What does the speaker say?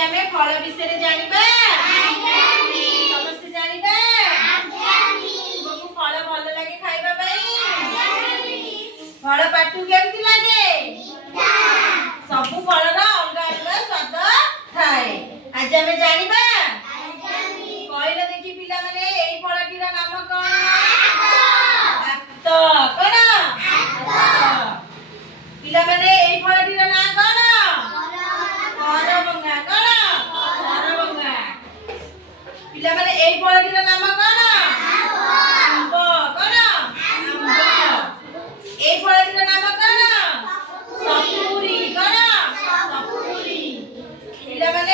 आमे फल विषय जानिबा समस्त जानिबा तुमको फल भल लागे खाइबा फल पाटू केमती लागे सबु फल अलग अलग स्वाद थाए। आज आमे जानिबा कहले देखि पिला माने एई फलटीर नाम कोन आत कोन पिला माने एई फलटीर नाम कोन हरभंगा कोन हरभंगा पिला माने एई फलटीर नाम कोन आंब कोन आंब एई फलटीर नाम कोन सपुरी कोन सपुरी पिला माने